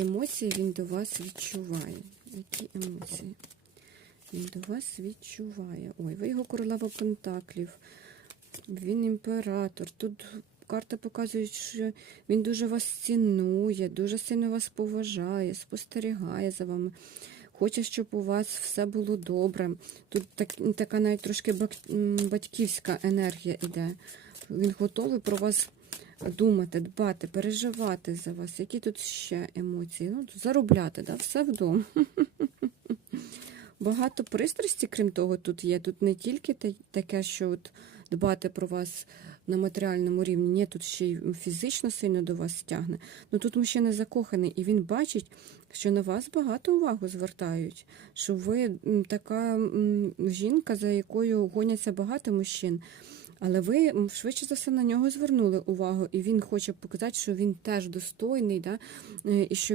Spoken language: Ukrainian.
емоції він до вас відчуває? Які емоції? Він до вас відчуває. Ой, ви його королева Пентаклів. Він імператор. Тут карта показує, що він дуже вас цінує, дуже сильно вас поважає, спостерігає за вами. Хоче, щоб у вас все було добре. Тут так, така навіть трошки батьківська енергія йде. Він готовий про вас думати, дбати, переживати за вас. Які тут ще емоції? Ну, заробляти, да? все вдома. Багато пристрасті, крім того, тут є. Тут не тільки таке, що от дбати про вас на матеріальному рівні, ні, тут ще й фізично сильно до вас тягне. Ну тут мужчина закоханий, і він бачить, що на вас багато увагу звертають, що ви така жінка, за якою гоняться багато мужчин. Але ви швидше за все на нього звернули увагу, і він хоче показати, що він теж достойний, да? е, і що він